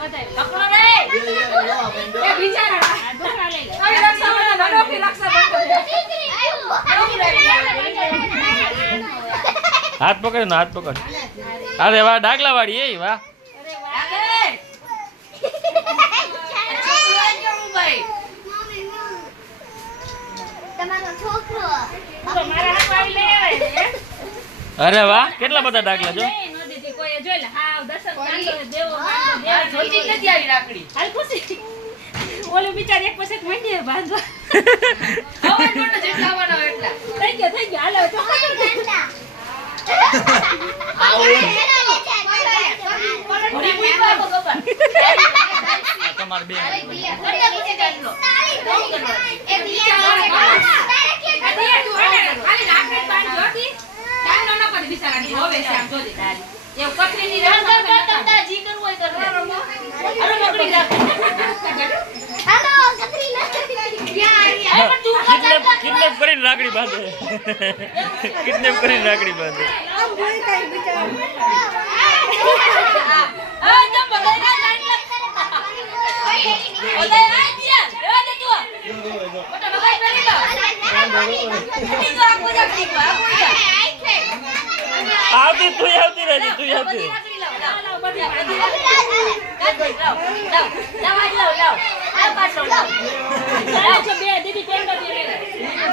પકડો રે એ બિચારા ડોકરા લઈ લે આ રક્ષા બંધન અનોખી રક્ષા બંધન હાથ પકડ ને હાથ પકડ અરે વાહ ડાગલા વાળી એ વાહ અરે વાહ કેટલા બધા ડાગલા જો ઓલું બિચાર એક પછી મંડીએ બાંધવા થઈ ગયો હાલો તમાર બે કિડનેપ કરીને રાખડી બાંધે કિડનેપ કરીને રાખડી બાંધે આવતી તું આવતી રહેજે તું આવતી બે દીદી